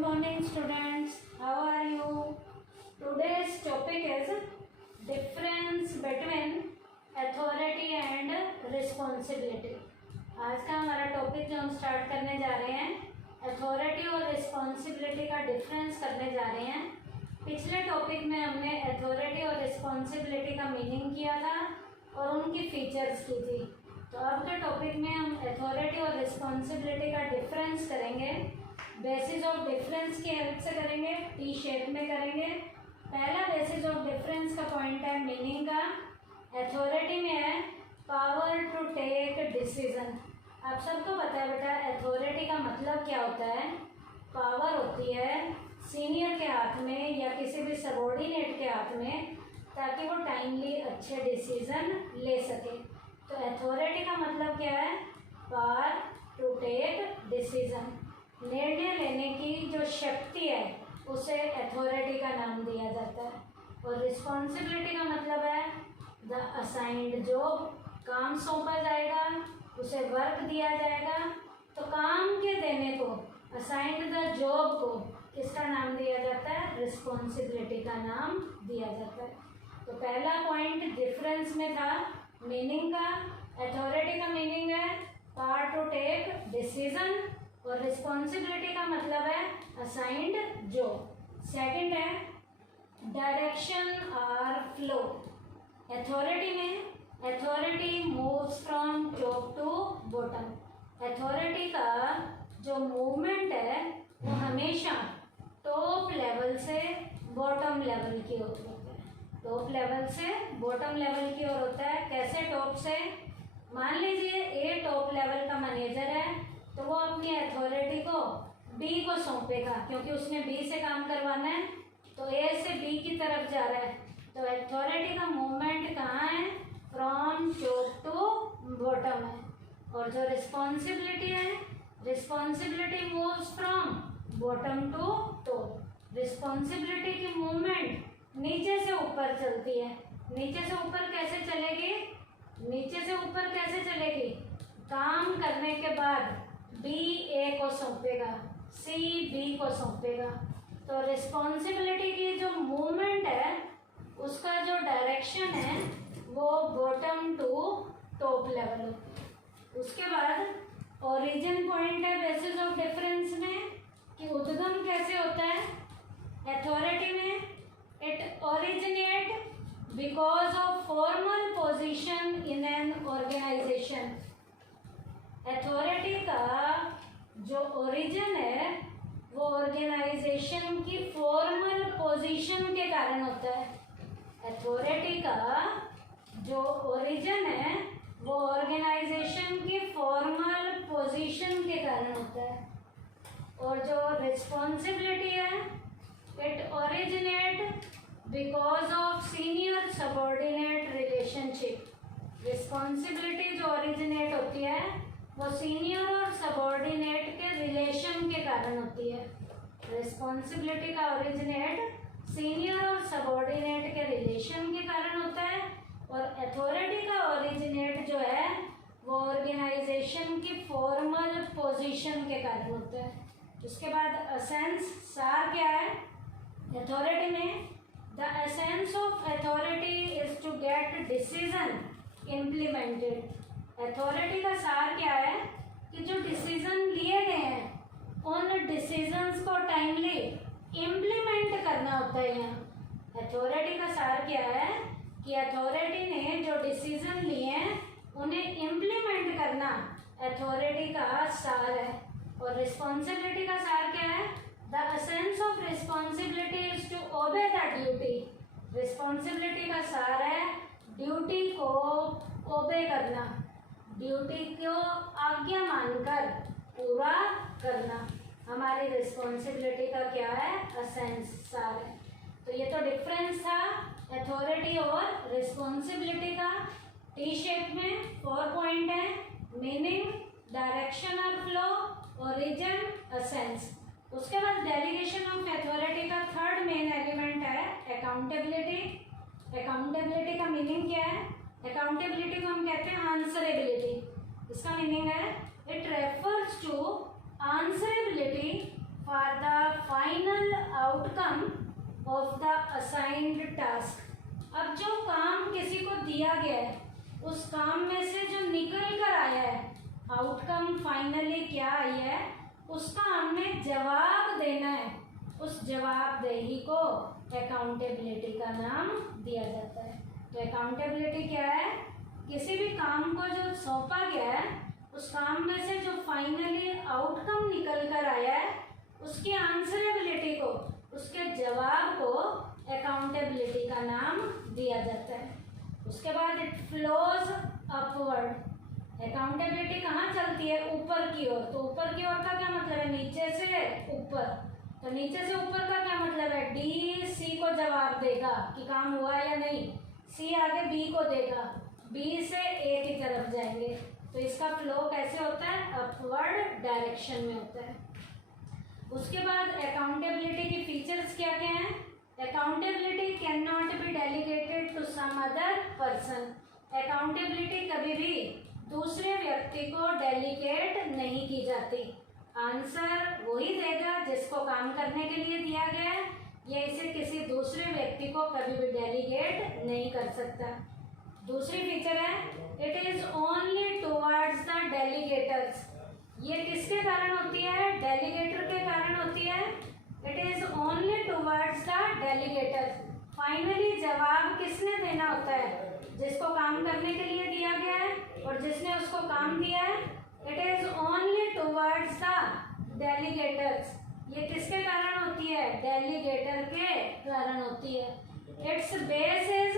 morning students, how are you? Today's topic is difference between authority and responsibility. आज का हमारा topic जो हम स्टार्ट करने जा रहे हैं अथॉरिटी और रिस्पॉन्सिबिलिटी का डिफरेंस करने जा रहे हैं। पिछले टॉपिक में हमने अथॉरिटी और रिस्पॉन्सिबिलिटी का मीनिंग किया था और उनकी फीचर्स की थी। तो अब के टॉपिक में हम अथॉरिटी और रिस्पॉन्सिबिलिटी का डिफरेंस करेंगे। बेसिस ऑफ डिफरेंस की हेल्प से करेंगे, टी शेप में करेंगे। पहला बेसिस ऑफ डिफरेंस का पॉइंट है मीनिंग का। अथॉरिटी में है पावर टू टेक डिसीजन। आप सबको पता है बेटा अथॉरिटी का मतलब क्या होता है। पावर होती है सीनियर के हाथ में या किसी भी सबॉर्डिनेट के हाथ में, ताकि वो टाइमली अच्छे डिसीजन ले सके। तो अथॉरिटी का मतलब क्या है? Power to take decision. निर्णय लेने की जो शक्ति है उसे अथॉरिटी का नाम दिया जाता है। और रिस्पॉन्सिबिलिटी का मतलब है द असाइंड जॉब। काम सौंपा जाएगा, उसे वर्क दिया जाएगा, तो काम के देने को, असाइंड द जॉब को किसका नाम दिया जाता है? रिस्पॉन्सिबिलिटी का नाम दिया जाता है। तो पहला पॉइंट डिफरेंस में था मीनिंग का। अथॉरिटी का मीनिंग है पावर टू टेक डिसीजन और रिस्पॉन्सिबिलिटी का मतलब है असाइंड जॉब। सेकंड है डायरेक्शन और फ्लो। अथॉरिटी में authority moves from top to bottom. Authority का जो मूवमेंट है वो हमेशा टॉप लेवल से बॉटम लेवल की ओर होता है। टॉप लेवल से बॉटम लेवल की ओर होता है। कैसे टॉप से? मान लीजिए ए टॉप लेवल का मैनेजर है, तो वो अपनी अथॉरिटी को बी को सौंपेगा, क्योंकि उसने बी से काम करवाना है। तो ए से बी की तरफ जा रहा है, तो अथॉरिटी का मूवमेंट कहाँ है? फ्रॉम टॉप टू बॉटम है। और जो रिस्पॉन्सिबिलिटी है, responsibility moves from bottom to top. Responsibility की मूवमेंट नीचे से ऊपर चलती है। नीचे से ऊपर कैसे चलेगी? नीचे से ऊपर कैसे चलेगी? काम करने के बाद बी ए को सौंपेगा, सी बी को सौंपेगा। तो रिस्पॉन्सिबिलिटी की जो मूवमेंट है उसका जो डायरेक्शन है वो बॉटम टू टॉप लेवल होती है। उसके बाद ओरिजिन पॉइंट है बेसिस ऑफ डिफरेंस में कि उद्गम कैसे होता है। अथॉरिटी में it originate because of formal position in an organization. Authority का जो ओरिजिन है वो ऑर्गेनाइजेशन की फॉर्मल पोजीशन के कारण होता है। अथॉरिटी का जो ओरिजिन है वो ऑर्गेनाइजेशन की फॉर्मल पोजीशन के कारण होता है। और जो रिस्पॉन्सिबिलिटी है it originate because of senior subordinate relationship. Responsibility जो ओरिजिनेट होती है वो सीनियर और सबॉर्डिनेट के रिलेशन के कारण होती है। रिस्पॉन्सिबिलिटी का ओरिजिनेट सीनियर और सबॉर्डिनेट के रिलेशन के कारण होता है। और अथॉरिटी का ओरिजिनेट जो है वो ऑर्गेनाइजेशन की फॉर्मल पोजीशन के कारण होता है। उसके बाद एसेंस, सार क्या है अथॉरिटी में? The essence of authority is to get decision implemented. Authority का सार क्या है कि जो डिसीजन लिए गए हैं उन डिसीजंस को टाइमली इम्प्लीमेंट करना होता है। यहाँ अथॉरिटी का सार क्या है कि अथॉरिटी ने जो डिसीजन लिए हैं उन्हें इम्प्लीमेंट करना अथॉरिटी का सार है। और रिस्पॉन्सिबिलिटी का सार क्या है? The essence of responsibility is to obey the duty. Responsibility का सार है ड्यूटी को ओबे करना, ड्यूटी को आज्ञा मानकर पूरा करना। हमारी रिस्पॉन्सिबिलिटी का क्या है? एसेंस, सार है। तो ये तो डिफरेंस था अथॉरिटी और रिस्पॉन्सिबिलिटी का। टी शेप में 4 पॉइंट है मीनिंग, डायरेक्शन और फ्लो, ओरिजिन, एसेंस। उसके बाद डेलीगेशन ऑफ अथॉरिटी का थर्ड मेन एलिमेंट है अकाउंटेबिलिटी। अकाउंटेबिलिटी का मीनिंग क्या है? अकाउंटेबिलिटी को हम कहते हैं आंसरेबिलिटी। इसका मीनिंग है it refers to answerability for the outcome of the assigned task. अब जो काम किसी को दिया गया है उस काम में से जो निकल कर आया है, आउटकम फाइनली क्या आई है, उसका हमने जवाब देना है। उस जवाबदेही को अकाउंटेबिलिटी का नाम दिया जाता है। तो अकाउंटेबिलिटी क्या है? किसी भी काम को जो सौंपा गया है उस काम में से जो फाइनली आउटकम निकल कर आया है उसकी आंसरेबिलिटी को, उसके जवाब को अकाउंटेबिलिटी का नाम दिया जाता है। उसके बाद इट फ्लोज अपवर्ड। अकाउंटेबिलिटी कहाँ चलती है? ऊपर की ओर। तो ऊपर की ओर का क्या मतलब है? नीचे से ऊपर। तो नीचे से ऊपर का क्या मतलब है? डी सी को जवाब देगा कि काम हुआ या नहीं, सी आगे बी को देगा, बी से ए की तरफ जाएंगे। तो इसका फ्लो कैसे होता है? अपवर्ड डायरेक्शन में होता है। उसके बाद अकाउंटेबिलिटी की फीचर्स क्या क्या हैं? Accountability can not be delegated to some other person. Accountability कभी भी दूसरे व्यक्ति को डेलीगेट नहीं की जाती। आंसर वही देगा जिसको काम करने के लिए दिया गया है, ये इसे किसी दूसरे व्यक्ति को कभी भी डेलीगेट नहीं कर सकता। दूसरी फीचर है it is only towards the delegators. ये किसके कारण होती है? डेलीगेटर के कारण होती है। It is only towards the delegators. Finally जवाब किसने देना होता है? जिसको काम करने के लिए दिया गया है और जिसने उसको काम दिया है। It is only towards the delegators. ये किसके कारण होती है? डेलीगेटर के कारण होती है। It's base is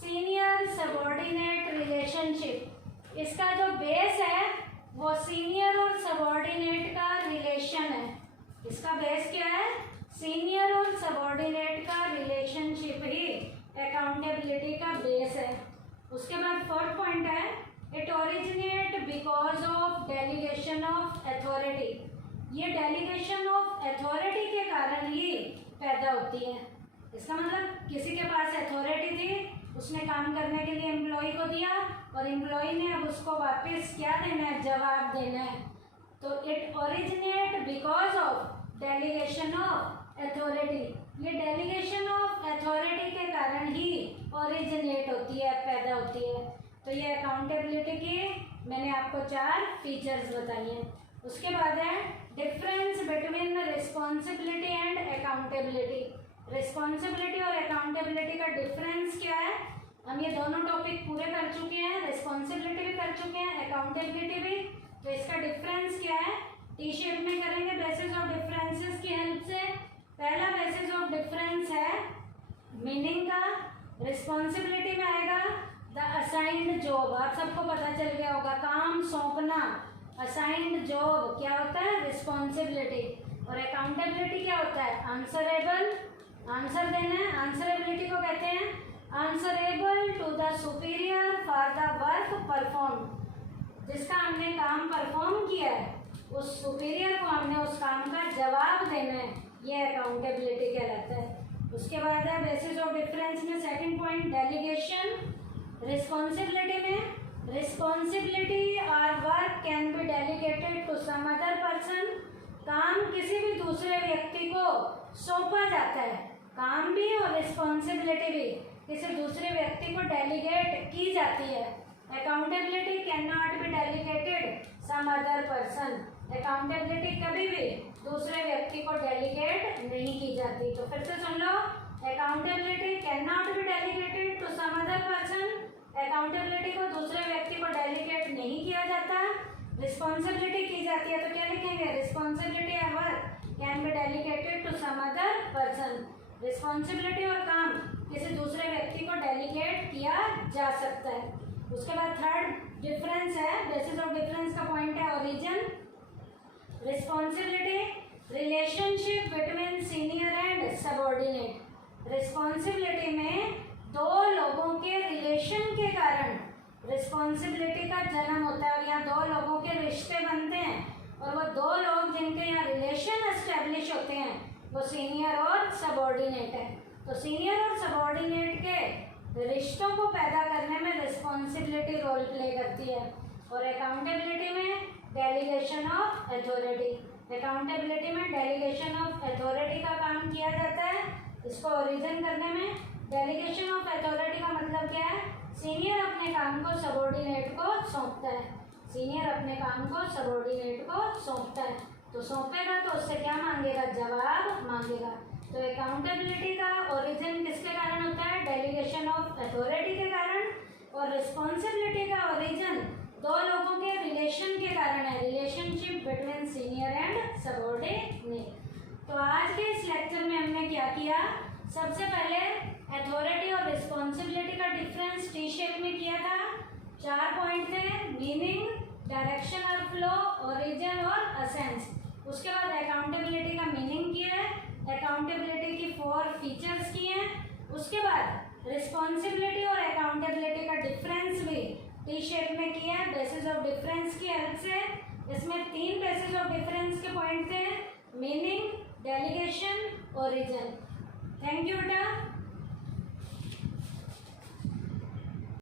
senior subordinate relationship. इसका जो बेस है वो सीनियर और सबॉर्डिनेट का रिलेशन है। इसका बेस क्या है? सीनियर और सबॉर्डिनेट का रिलेशनशिप ही अकाउंटेबिलिटी का बेस है। उसके बाद फोर्थ पॉइंट है it originate because of delegation of authority. ये डेलीगेशन ऑफ अथॉरिटी के कारण ही पैदा होती है। इसका मतलब किसी के पास अथॉरिटी थी, उसने काम करने के लिए एम्प्लॉय को दिया और एम्प्लॉय ने अब उसको वापस क्या देना है? जवाब देना है। तो it originate because of delegation of authority. ये डेलीगेशन ऑफ अथॉरिटी के कारण ही ओरिजिनेट होती है, पैदा होती है। तो ये अकाउंटेबिलिटी की मैंने आपको 4 फीचर्स बताई हैं। उसके बाद है difference between responsibility and accountability. Responsibility और अकाउंटेबिलिटी का डिफरेंस क्या है? हम ये दोनों टॉपिक पूरे कर चुके हैं, रिस्पॉन्सिबिलिटी भी कर चुके हैं, अकाउंटेबिलिटी भी। तो इसका डिफरेंस क्या है? टी शेप में करेंगे बेसिस ऑफ डिफरेंसेस की हेल्प से। पहला बेसिस ऑफ डिफरेंस है मीनिंग का। रिस्पॉन्सिबिलिटी में आएगा द असाइंड जॉब। आप सबको पता चल गया होगा, काम सौंपना। असाइंड जॉब क्या होता है? रिस्पॉन्सिबिलिटी। और अकाउंटेबिलिटी क्या होता है? आंसरेबल, आंसर देना है। आंसरेबिलिटी को कहते हैं answerable to the superior for the work perform. जिसका हमने काम परफॉर्म किया है उस सुपीरियर को हमने उस काम का जवाब देना है, ये अकाउंटेबिलिटी कहलाता है। उसके बाद है बेसिस ऑफ डिफरेंस में सेकंड पॉइंट डेलीगेशन। रिस्पॉन्सिबिलिटी में रिस्पॉन्सिबिलिटी और work can be delegated to some other person. काम किसी भी दूसरे व्यक्ति को सौंपा जाता है, काम भी और रिस्पॉन्सिबिलिटी भी किसी दूसरे व्यक्ति को डेलीगेट की जाती है। Accountability can not be delegated some other person. Accountability कभी भी दूसरे व्यक्ति को डेलीगेट नहीं की जाती। तो फिर से सुन लो, accountability can not be delegated to some other person. Accountability को दूसरे व्यक्ति को डेलीगेट नहीं किया जाता। रिस्पॉन्सिबिलिटी की जाती है। तो क्या लिखेंगे? Responsibility and work can be delegated to some other person. Responsibility और काम किसी दूसरे व्यक्ति को डेलीगेट किया जा सकता है। उसके बाद थर्ड डिफरेंस है, बेसिस ऑफ डिफरेंस का पॉइंट है origin. Responsibility relationship between senior and subordinate. Responsibility में दो लोगों के रिलेशन के कारण रिस्पॉन्सिबिलिटी का जन्म होता है और यहाँ दो लोगों के रिश्ते बनते हैं और वो दो लोग जिनके यहाँ रिलेशन एस्टेब्लिश होते हैं वो सीनियर और सबॉर्डिनेट है। तो सीनियर और सबॉर्डिनेट के रिश्तों को पैदा करने में रिस्पॉन्सिबिलिटी रोल प्ले करती है। और अकाउंटेबिलिटी में डेलीगेशन ऑफ अथॉरिटी। अकाउंटेबिलिटी में डेलीगेशन ऑफ अथॉरिटी का काम किया जाता है। इसको ओरिजिन करने में डेलीगेशन ऑफ अथॉरिटी का मतलब क्या है? सीनियर अपने काम को सबॉर्डिनेट को सौंपता है। सीनियर अपने काम को सबॉर्डिनेट को सौंपता है, तो सौंपेगा तो उससे क्या मांगेगा? जवाब मांगेगा। तो अकाउंटेबिलिटी का ओरिजिन किसके कारण होता है? डेलीगेशन ऑफ अथॉरिटी के कारण। और रिस्पॉन्सिबिलिटी का ओरिजिन दो लोगों के रिलेशन के कारण है, relationship between senior and subordinate. तो आज के इस लेक्चर में हमने क्या किया? सबसे पहले अथॉरिटी और रिस्पॉन्सिबिलिटी का डिफरेंस टी शेप में किया था। 4 पॉइंट थे, मीनिंग, डायरेक्शन और फ्लो, ओरिजिन और असेंस। उसके बाद अकाउंटेबिलिटी का मीनिंग किया है, अकाउंटेबिलिटी की 4 फीचर्स किए हैं। उसके बाद रिस्पॉन्सिबिलिटी और अकाउंटेबिलिटी का डिफरेंस भी टी शेप में किया है बेसिस ऑफ डिफरेंस की हेल्प से। इसमें 3 बेसिस ऑफ डिफरेंस के पॉइंट थे, meaning, delegation, origin. Thank you बेटा।